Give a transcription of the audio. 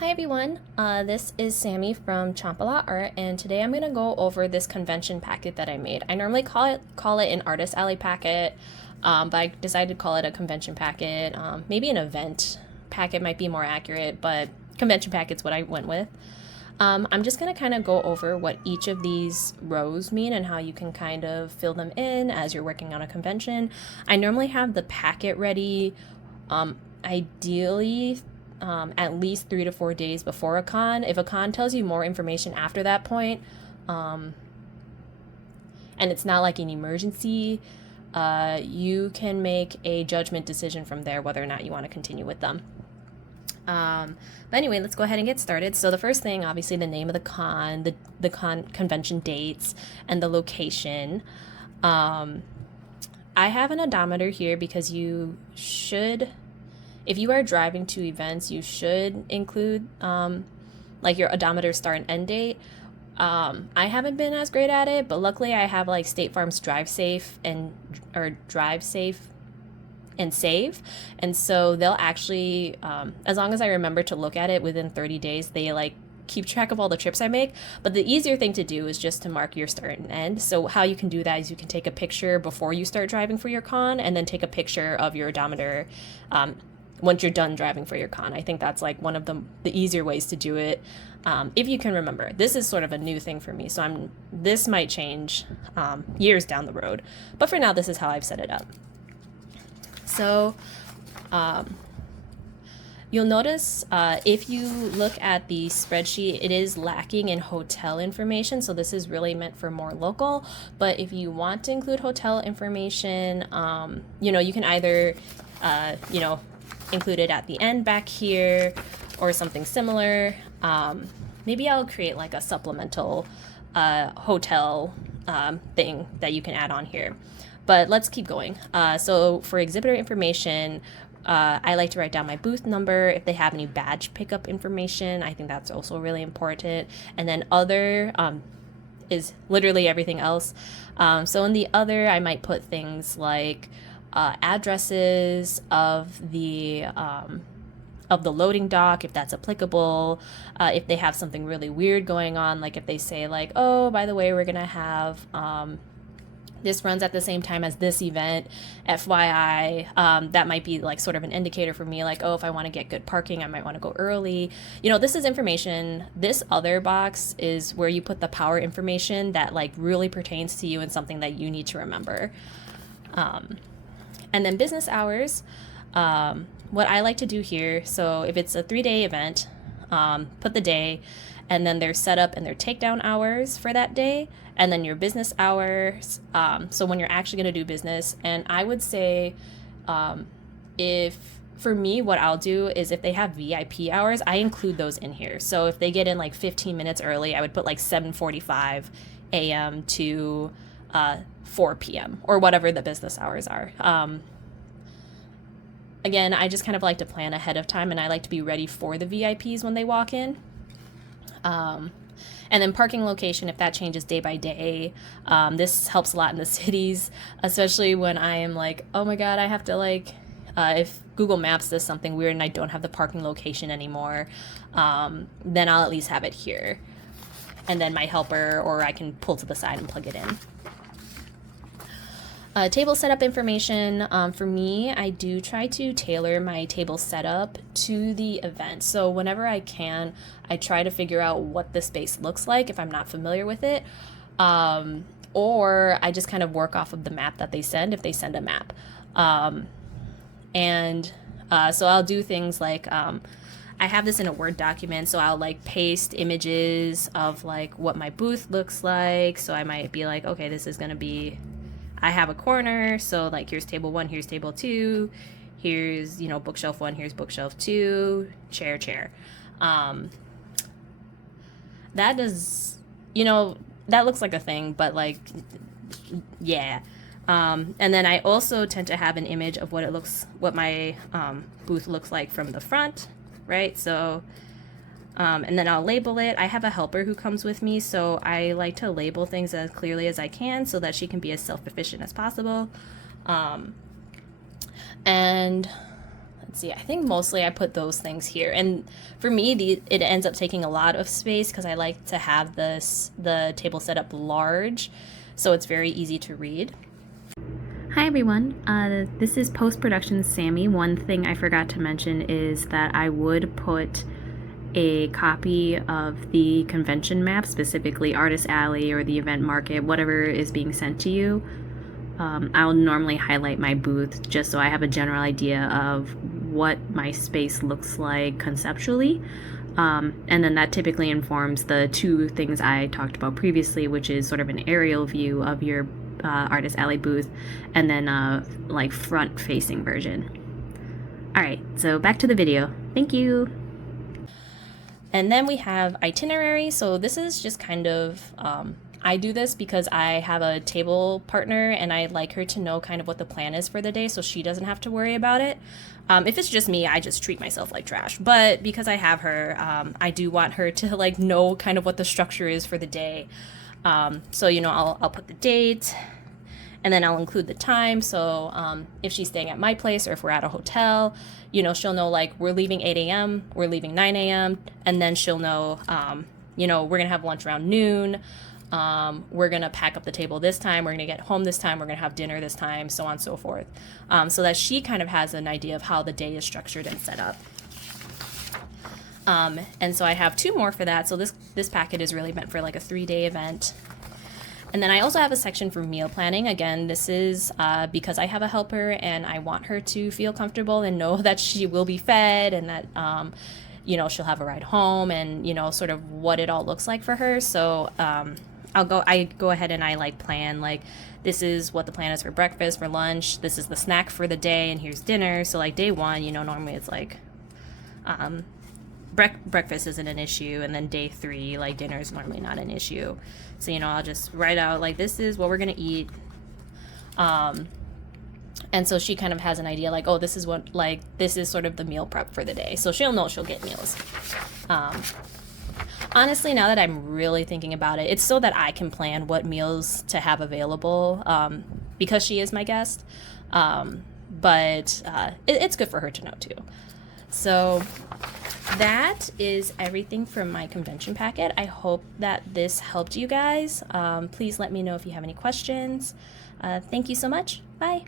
Hi everyone, this is Sammy from Chompalot Art, and today I'm going to go over this convention packet that I made. I normally call it an Artist Alley packet, but I decided to call it a convention packet. Maybe an event packet might be more accurate, but convention packet's what I went with. I'm just going to kind of go over what each of these rows mean and how you can kind of fill them in as you're working on a convention. I normally have the packet ready, ideally at least 3 to 4 days before a con. If a con tells you more information after that point, and it's not like an emergency, you can make a judgment decision from there whether or not you want to continue with them. But anyway, let's go ahead and get started. So the first thing, obviously, the name of the con, the convention dates, and the location. I have an odometer here because you should, if you are driving to events, you should include like your odometer start and end date. I haven't been as great at it, but luckily I have like State Farm's Drive Safe and Save, and so they'll actually, as long as I remember to look at it within 30 days, they like keep track of all the trips I make. But the easier thing to do is just to mark your start and end. So how you can do that is you can take a picture before you start driving for your con, and then take a picture of your odometer once you're done driving for your con. I think that's like one of the easier ways to do it, if you can remember. This is sort of a new thing for me, so this might change years down the road, but for now this is how I've set it up. So you'll notice if you look at the spreadsheet, it is lacking in hotel information, so this is really meant for more local. But if you want to include hotel information, you can either include it at the end back here or something similar. Maybe I'll create like a supplemental hotel thing that you can add on here. But let's keep going. So for exhibitor information, I like to write down my booth number. If they have any badge pickup information, I think that's also really important. And then other is literally everything else. So in the other, I might put things like addresses of the loading dock, if that's applicable. If they have something really weird going on, like if they say like, oh, by the way, we're gonna have this runs at the same time as this event, FYI, that might be like sort of an indicator for me, like, oh, if I want to get good parking, I might want to go early. This is information. This other box is where you put the power information that like really pertains to you and something that you need to remember. And then business hours, what I like to do here, so if it's a 3-day event, put the day, and then their setup and their takedown hours for that day, and then your business hours, so when you're actually going to do business. And I would say, for me, what I'll do is if they have VIP hours, I include those in here. So if they get in like 15 minutes early, I would put like 7:45 a.m. to 4 p.m. or whatever the business hours are. Again, I just kind of like to plan ahead of time, and I like to be ready for the VIPs when they walk in. And then parking location, if that changes day by day. This helps a lot in the cities, especially when I am like, oh my god, I have to like, if Google Maps does something weird and I don't have the parking location anymore, then I'll at least have it here. And then my helper, or I can pull to the side and plug it in. Table setup information. For me, I do try to tailor my table setup to the event. So whenever I can, I try to figure out what the space looks like if I'm not familiar with it. Or I just kind of work off of the map that they send, if they send a map. So I'll do things like, I have this in a Word document, so I'll like paste images of like what my booth looks like. So I might be like, okay, this is going to be, I have a corner, so like here's table 1, here's table 2, here's, bookshelf 1, here's bookshelf 2, chair. That does, that looks like a thing, but like, yeah. And then I also tend to have an image of what my booth looks like from the front, right? So, and then I'll label it. I have a helper who comes with me, so I like to label things as clearly as I can so that she can be as self-efficient as possible. And let's see, I think mostly I put those things here. And for me, it ends up taking a lot of space because I like to have the table set up large, so it's very easy to read. Hi everyone, this is post-production Sammy. One thing I forgot to mention is that I would put a copy of the convention map, specifically Artist Alley or the event market, whatever is being sent to you. I'll normally highlight my booth just so I have a general idea of what my space looks like conceptually. And then that typically informs the two things I talked about previously, which is sort of an aerial view of your Artist Alley booth, and then like front facing version. Alright, so back to the video. Thank you! And then we have itinerary. So this is just kind of, I do this because I have a table partner and I like her to know kind of what the plan is for the day so she doesn't have to worry about it. If it's just me, I just treat myself like trash. But because I have her, I do want her to like know kind of what the structure is for the day. So, you know, I'll put the date and then I'll include the time. So if she's staying at my place or if we're at a hotel, you know, she'll know like we're leaving 8 a.m., we're leaving 9 a.m. And then she'll know, you know, we're going to have lunch around noon. We're going to pack up the table this time. We're going to get home this time. We're going to have dinner this time, so on and so forth. So that she kind of has an idea of how the day is structured and set up. And so I have two more for that. So this packet is really meant for like a 3-day event. And then I also have a section for meal planning. Again, this is because I have a helper and I want her to feel comfortable and know that she will be fed and that, you know, she'll have a ride home and, you know, sort of what it all looks like for her. So I go ahead and I like plan like this is what the plan is for breakfast, for lunch, this is the snack for the day, and here's dinner. So like day one, you know, normally it's like breakfast isn't an issue, and then day 3, like dinner is normally not an issue. So, you know, I'll just write out like this is what we're gonna eat. And so she kind of has an idea like, oh, this is what, like, this is sort of the meal prep for the day. So she'll know she'll get meals. Honestly, now that I'm really thinking about it, it's so that I can plan what meals to have available because she is my guest. But it's good for her to know too. So that is everything from my convention packet. I hope that this helped you guys. Please let me know if you have any questions. Thank you so much. Bye.